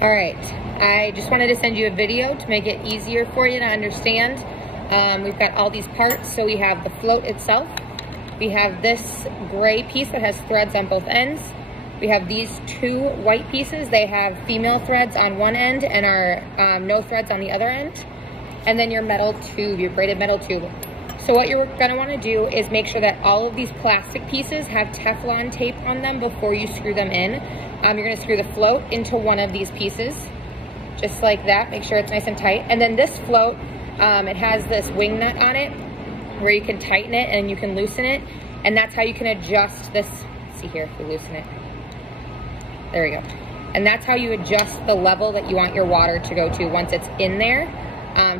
All right, I just wanted to send you a video to make it easier for you to understand. We've got all these parts. So we have the float itself. We have this gray piece that has threads on both ends. We have these two white pieces. They have female threads on one end and are no threads on the other end. And then your metal tube, your braided metal tube. So what you're gonna wanna do is make sure that all of these plastic pieces have Teflon tape on them before you screw them in. You're gonna screw the float into one of these pieces, just like that. Make sure it's nice and tight. And then this float, it has this wing nut on it where you can tighten it and you can loosen it. And that's how you can adjust this. See here, if we loosen it. There we go. And that's how you adjust the level that you want your water to go to once it's in there.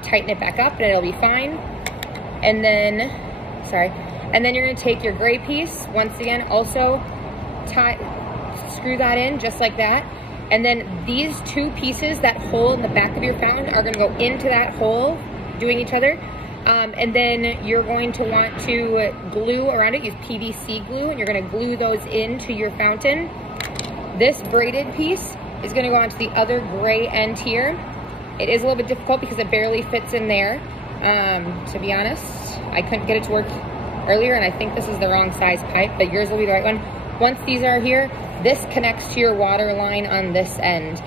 Tighten it back up and it'll be fine. And then, and then you're gonna take your gray piece, once again, also screw that in just like that. And then these two pieces, that hole in the back of your fountain, are gonna go into that hole, doing each other. And then you're going to want to glue around it, use PVC glue, and you're gonna glue those into your fountain. This braided piece is gonna go onto the other gray end here. It is a little bit difficult because it barely fits in there. To be honest, I couldn't get it to work earlier, and I think this is the wrong size pipe, but yours will be the right one. Once these are here, this connects to your water line on this end.